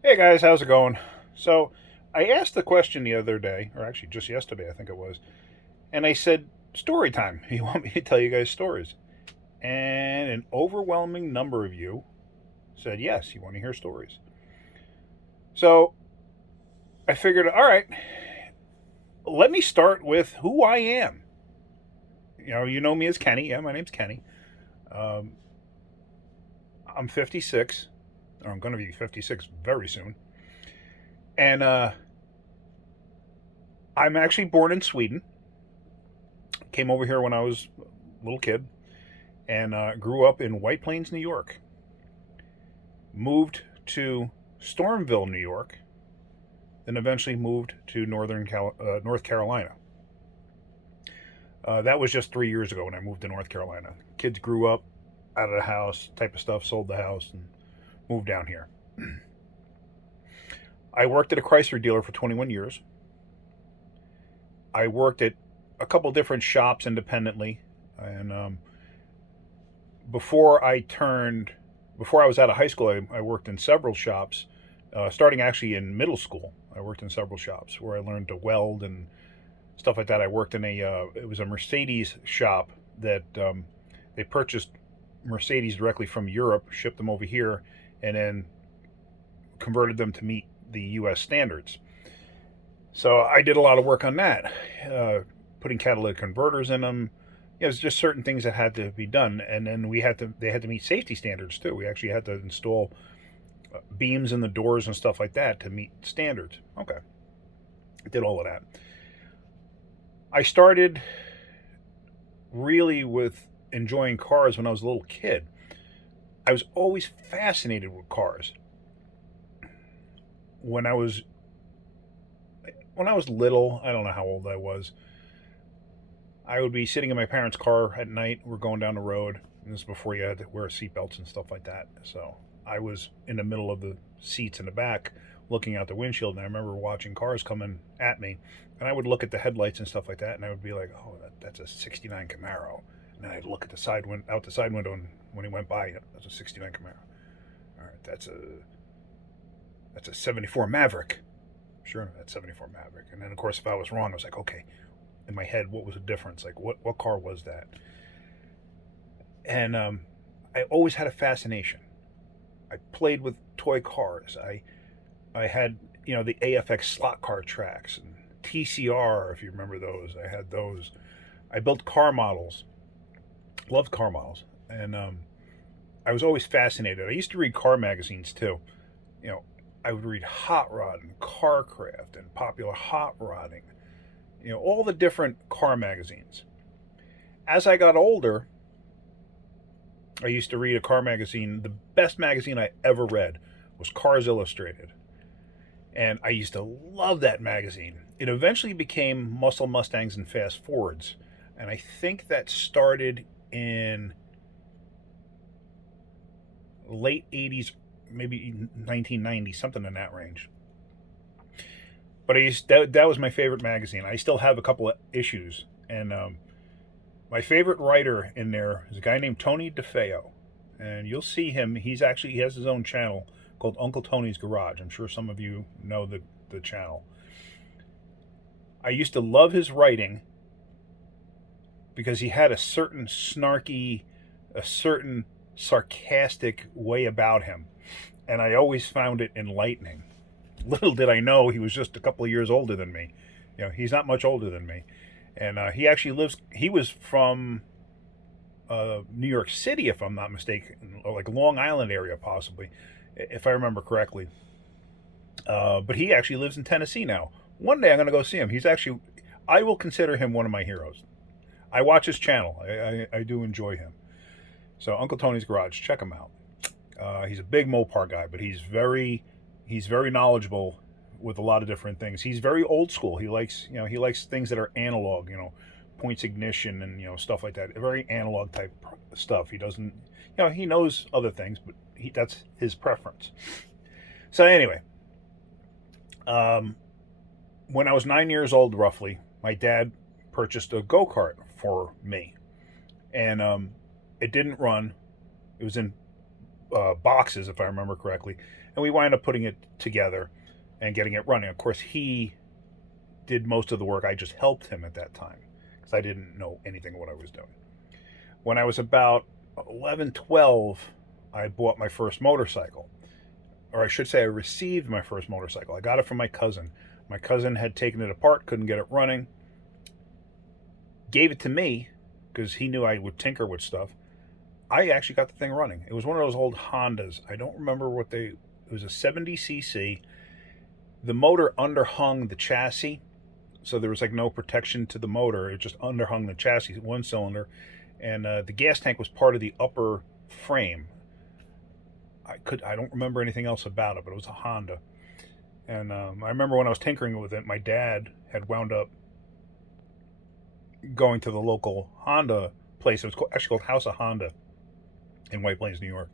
Hey guys, how's it going? So, I asked the question the other day, or actually just yesterday, I think it was, and I said, story time. You want me to tell you guys stories? And an overwhelming number of you said, yes, you want to hear stories. So, I figured, all right, let me start with who I am. You know me as Kenny. Yeah, my name's Kenny. Um, I'm 56, or I'm going to be 56 very soon. And I'm actually born in Sweden. Came over here when I was a little kid and grew up in White Plains, New York. Moved to Stormville, New York, then eventually moved to North Carolina. That was just 3 years ago when I moved to North Carolina. Kids grew up out of the house, type of stuff, sold the house, and moved down here. I worked at a Chrysler dealer for 21 years. I worked at a couple different shops independently, and before I turned, before I was out of high school, I worked in several shops. Starting actually in middle school, I worked in several shops where I learned to weld and stuff like that. I worked in it was a Mercedes shop that they purchased Mercedes directly from Europe, shipped them over here, and then converted them to meet the U.S. standards. So I did a lot of work on that, uh, putting catalytic converters in them. It was just certain things that had to be done, and then they had to meet safety standards too. We actually had to install beams in the doors and stuff like that to meet standards. Okay, I did all of that. I started really with enjoying cars when I was a little kid. I was always fascinated with cars. When I was when I was little, I don't know how old I was. I would be sitting in my parents' car at night. We're going down the road. And this is before you had to wear seatbelts and stuff like that. So I was in the middle of the seats in the back, looking out the windshield, and I remember watching cars coming at me. And I would look at the headlights and stuff like that, and I would be like, "Oh, that's a '69 Camaro." And then I'd look at the out the side window, and when he went by, that's a '69 Camaro. All right, that's a '74 Maverick. Sure enough, that's '74 Maverick. And then, of course, if I was wrong, I was like, okay, in my head, what was the difference? Like, what car was that? And I always had a fascination. I played with toy cars. I had the AFX slot car tracks and TCR, if you remember those. I had those. I built car models. Loved car models, and I was always fascinated. I used to read car magazines too. You know, I would read Hot Rod and Carcraft and Popular Hot Rodding. All the different car magazines. As I got older, I used to read a car magazine. The best magazine I ever read was Cars Illustrated. And I used to love that magazine. It eventually became Muscle Mustangs and Fast Fords. And I think that started in late 80s, maybe 1990, something in that range. But that was my favorite magazine. I still have a couple of issues. And my favorite writer in there is a guy named Tony DeFeo, and you'll see him. He has his own channel called Uncle Tony's Garage. I'm sure some of you know the channel. I used to love his writing because he had a certain snarky, a certain sarcastic way about him, and I always found it enlightening. Little did I know he was just a couple of years older than me. He's not much older than me, and he actually lives. He was from New York City, if I'm not mistaken, or like Long Island area, possibly, if I remember correctly. But he actually lives in Tennessee now. One day I'm going to go see him. I will consider him one of my heroes. I watch his channel. I do enjoy him. So Uncle Tony's Garage, check him out. He's a big Mopar guy, but he's very knowledgeable with a lot of different things. He's very old school. He likes things that are analog. Points ignition and stuff like that. Very analog type stuff. He doesn't. He knows other things, but that's his preference. So anyway, um, when I was 9 years old, roughly, my dad purchased a go kart for me, and it didn't run. It was in boxes, if I remember correctly, and we wind up putting it together and getting it running. Of course, he did most of the work. I just helped him at that time because I didn't know anything of what I was doing. When I was about 11, 12, I bought my first motorcycle. Or I should say, I received my first motorcycle. I got it from my cousin. My cousin had taken it apart, couldn't get it running, gave it to me because he knew I would tinker with stuff. I actually got the thing running. It was one of those old Hondas. I don't remember what they. It was a 70cc. The motor underhung the chassis, so there was like no protection to the motor. It just underhung the chassis, one cylinder, and the gas tank was part of the upper frame. I don't remember anything else about it, but it was a Honda. And I remember when I was tinkering with it, my dad had wound up going to the local Honda place. It was actually called House of Honda in White Plains, New York.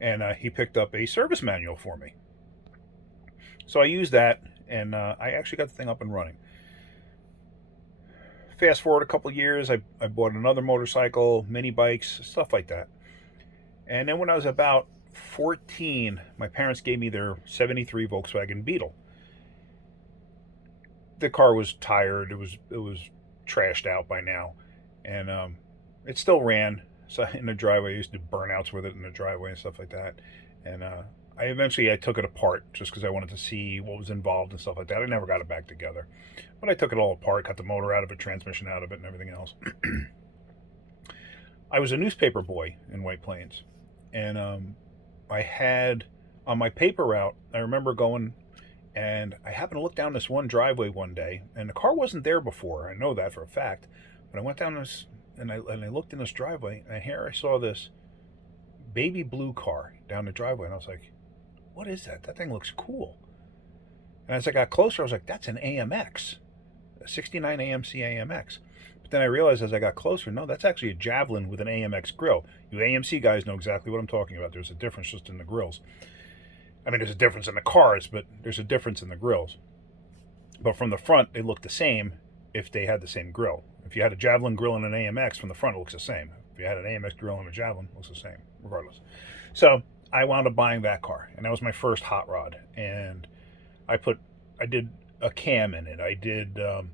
And he picked up a service manual for me. So I used that, and I actually got the thing up and running. Fast forward a couple of years, I bought another motorcycle, mini bikes, stuff like that. And then when I was about 14, my parents gave me their 73 Volkswagen Beetle. The car was tired. It was trashed out by now, and it still ran. So in the driveway, I used to do burnouts with it in the driveway and stuff like that. And I took it apart just because I wanted to see what was involved and stuff like that. I never got it back together, but I took it all apart, got the motor out of it, transmission out of it, and everything else. I was a newspaper boy in White Plains, and I had on my paper route, I remember going, and I happened to look down this one driveway one day, and the car wasn't there before. I know that for a fact. But I went down this, and I looked in this driveway, and here I saw this baby blue car down the driveway, and I was like, what is that? That thing looks cool. And as I got closer, I was like, that's an AMX, a 69 AMC AMX. But then I realized as I got closer, no, that's actually a Javelin with an AMX grill. You AMC guys know exactly what I'm talking about. There's a difference just in the grills. I mean, there's a difference in the cars, but there's a difference in the grills. But from the front, they look the same if they had the same grill. If you had a Javelin grill and an AMX, from the front, it looks the same. If you had an AMX grill and a Javelin, it looks the same, regardless. So I wound up buying that car, and that was my first hot rod. And I did a cam in it. I did a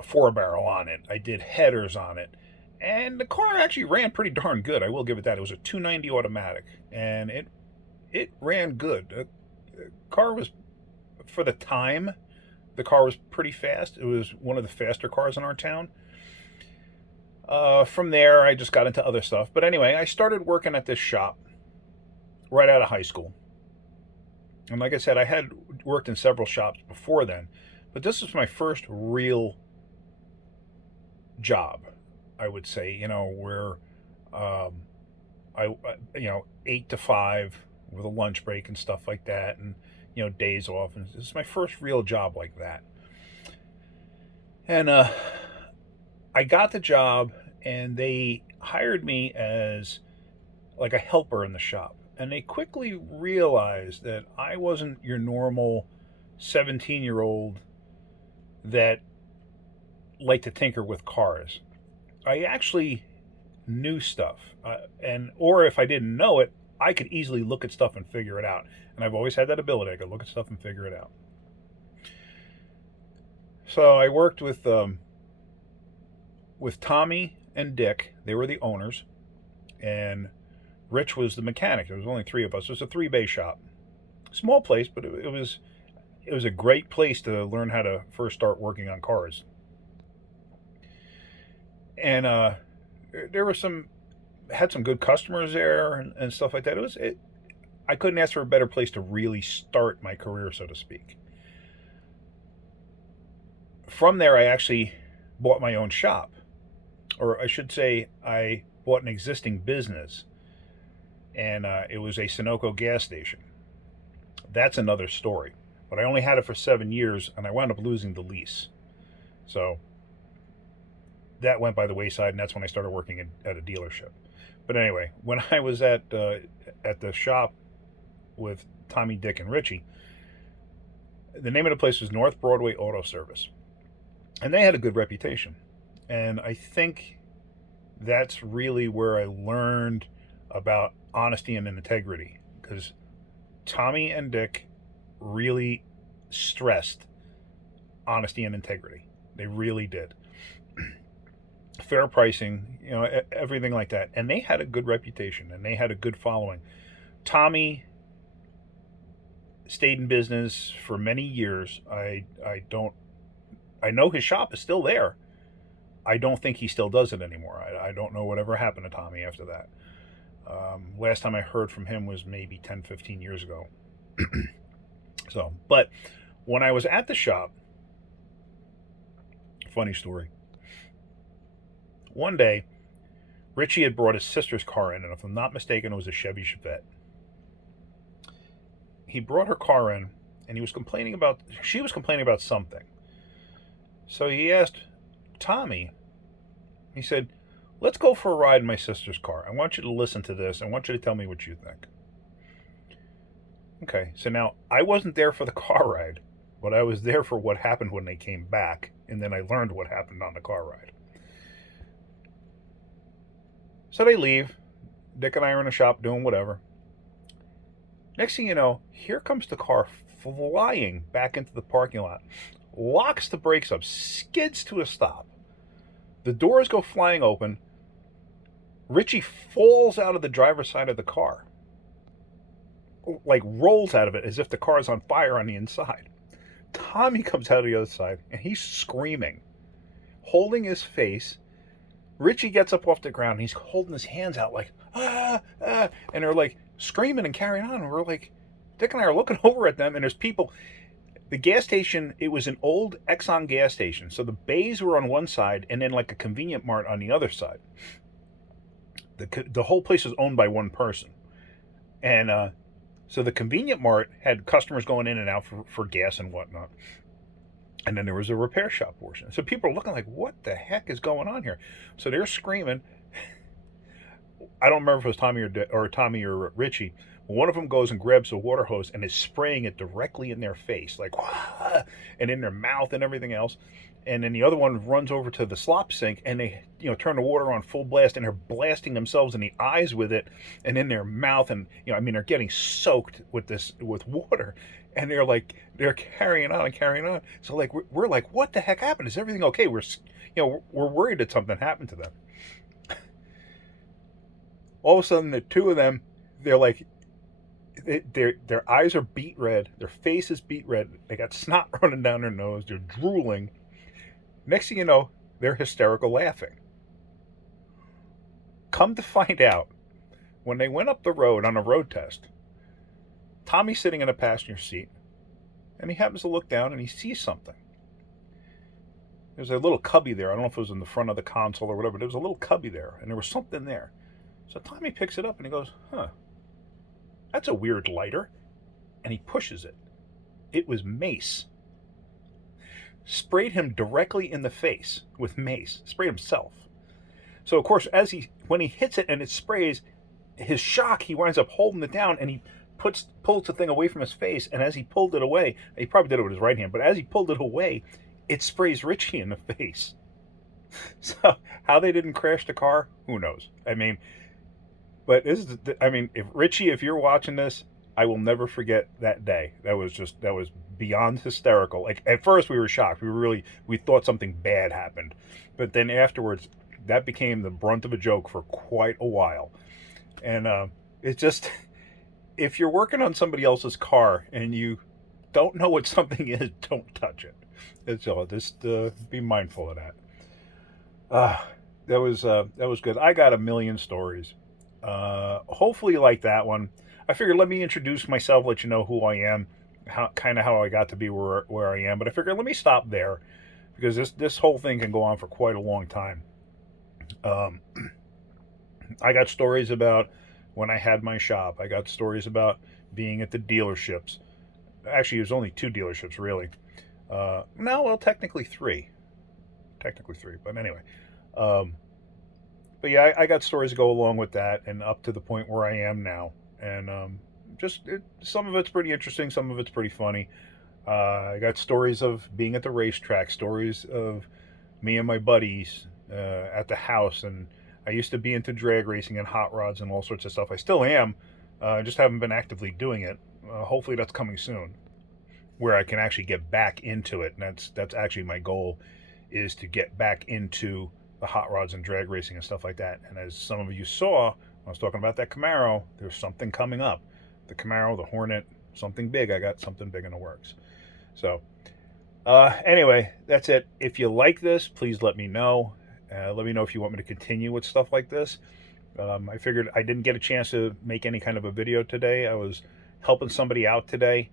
4-barrel on it. I did headers on it. And the car actually ran pretty darn good. I will give it that. It was a 290 automatic, and it ran good. The car was, for the time, the car was pretty fast. It was one of the faster cars in our town. From there, I just got into other stuff. But anyway, I started working at this shop right out of high school. And like I said, I had worked in several shops before then, but this was my first real job, I would say, where I 8 to 5 with a lunch break and stuff like that, and days off. And this is my first real job like that. And I got the job, and they hired me as like a helper in the shop. And they quickly realized that I wasn't your normal 17-year-old that liked to tinker with cars. I actually knew stuff, or if I didn't know it, I could easily look at stuff and figure it out. And I've always had that ability. I could look at stuff and figure it out. So I worked with Tommy and Dick. They were the owners, and Rich was the mechanic. There was only 3 of us. It was a 3-bay shop, small place, but it was a great place to learn how to first start working on cars. And there were had some good customers there and stuff like that. I couldn't ask for a better place to really start my career, so to speak. From there, I actually bought my own shop, or I should say, I bought an existing business, and it was a Sunoco gas station. That's another story. But I only had it for 7 years, and I wound up losing the lease. So that went by the wayside, and that's when I started working at a dealership. But anyway, when I was at the shop with Tommy, Dick, and Richie, the name of the place was North Broadway Auto Service. And they had a good reputation. And I think that's really where I learned about honesty and integrity, because Tommy and Dick really stressed honesty and integrity. They really did. Fair pricing, everything like that. And they had a good reputation and they had a good following. Tommy stayed in business for many years. I know his shop is still there. I don't think he still does it anymore. I don't know whatever happened to Tommy after that. Last time I heard from him was maybe 10, 15 years ago. So, but when I was at the shop, funny story. One day, Richie had brought his sister's car in, and if I'm not mistaken, it was a Chevy Chevette. He brought her car in, and she was complaining about something. So he asked Tommy, he said, let's go for a ride in my sister's car. I want you to listen to this. I want you to tell me what you think. Okay, so now I wasn't there for the car ride, but I was there for what happened when they came back, and then I learned what happened on the car ride. So they leave. Dick and I are in the shop doing whatever. Next thing you know, here comes the car flying back into the parking lot, locks the brakes up, skids to a stop. The doors go flying open. Richie falls out of the driver's side of the car, like rolls out of it as if the car is on fire on the inside. Tommy comes out of the other side and he's screaming, holding his face. Richie gets up off the ground and he's holding his hands out like, ah, ah, and they're like screaming and carrying on. And we're like, Dick and I are looking over at them, and there's people. The gas station, it was an old Exxon gas station. So the bays were on one side and then like a convenient mart on the other side. The whole place was owned by one person. And so the convenient mart had customers going in and out for gas and whatnot. And then there was a repair shop portion. So people are looking like, what the heck is going on here? So they're screaming. I don't remember if it was Tommy or Richie. One of them goes and grabs a water hose and is spraying it directly in their face, like, wah, and in their mouth and everything else. And then the other one runs over to the slop sink and they, turn the water on full blast and they're blasting themselves in the eyes with it and in their mouth. And, they're getting soaked with water. And they're carrying on and carrying on. So like, we're like, what the heck happened? Is everything okay? We're worried that something happened to them. All of a sudden, the two of them, they're like, their eyes are beet red. Their face is beet red. They got snot running down their nose. They're drooling. Next thing you know, they're hysterical laughing. Come to find out, when they went up the road on a road test, Tommy's sitting in a passenger seat, and he happens to look down and he sees something. There's a little cubby there. I don't know if it was in the front of the console or whatever, but there was a little cubby there, and there was something there. So Tommy picks it up and he goes, that's a weird lighter. And he pushes it. It was mace. Sprayed him directly in the face with mace. Sprayed himself. So of course, when he hits it and it sprays, his shock, he winds up holding it down and he pulls the thing away from his face. And as he pulled it away, he probably did it with his right hand, but as he pulled it away, it sprays Richie in the face. So how they didn't crash the car, who knows? But if Richie, if you're watching this, I will never forget that day. That was beyond hysterical. Like at first we were shocked. We thought something bad happened. But then afterwards, that became the brunt of a joke for quite a while. And it's just, if you're working on somebody else's car and you don't know what something is, don't touch it. It's all, just be mindful of that. That was good. I got a million stories. Hopefully you like that one. I figured let me introduce myself, let you know who I am, how I got to be where I am. But I figured let me stop there because this whole thing can go on for quite a long time. I got stories about when I had my shop. I got stories about being at the dealerships. Actually, it was only 2 dealerships, really. Technically 3. But anyway. But yeah, I got stories to go along with that and up to the point where I am now. And some of it's pretty interesting. Some of it's pretty funny. I got stories of being at the racetrack, stories of me and my buddies at the house, and I used to be into drag racing and hot rods and all sorts of stuff. I still am. I just haven't been actively doing it. Hopefully that's coming soon, where I can actually get back into it. And that's actually my goal, is to get back into the hot rods and drag racing and stuff like that. And as some of you saw, I was talking about that Camaro. There's something coming up. The Camaro, the Hornet, something big. I got something big in the works. So anyway, that's it. If you like this, please let me know. Let me know if you want me to continue with stuff like this. I figured I didn't get a chance to make any kind of a video today. I was helping somebody out today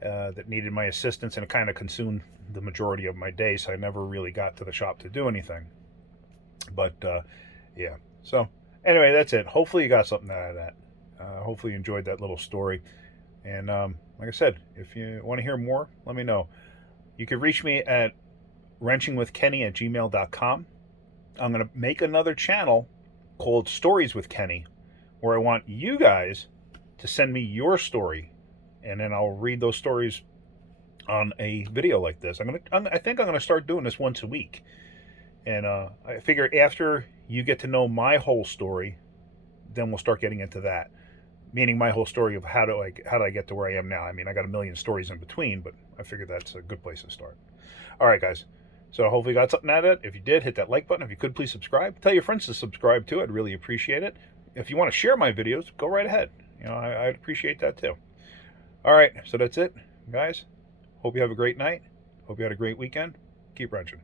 that needed my assistance, and it kind of consumed the majority of my day, so I never really got to the shop to do anything. But yeah, so anyway, that's it. Hopefully you got something out of that. Hopefully you enjoyed that little story. And like I said, if you want to hear more, let me know. You can reach me at wrenchingwithkenny@gmail.com. I'm going to make another channel called Stories with Kenny, where I want you guys to send me your story, and then I'll read those stories on a video like this. I think I'm gonna start doing this once a week, and I figure after you get to know my whole story, then we'll start getting into that. Meaning my whole story of how do I get to where I am now. I mean, I got a million stories in between, but I figured that's a good place to start. All right, guys. So hopefully you got something out of it. If you did, hit that like button. If you could, please subscribe. Tell your friends to subscribe too. I'd really appreciate it. If you want to share my videos, go right ahead. You know, I'd appreciate that too. All right, so that's it, guys. Hope you have a great night. Hope you had a great weekend. Keep wrenching.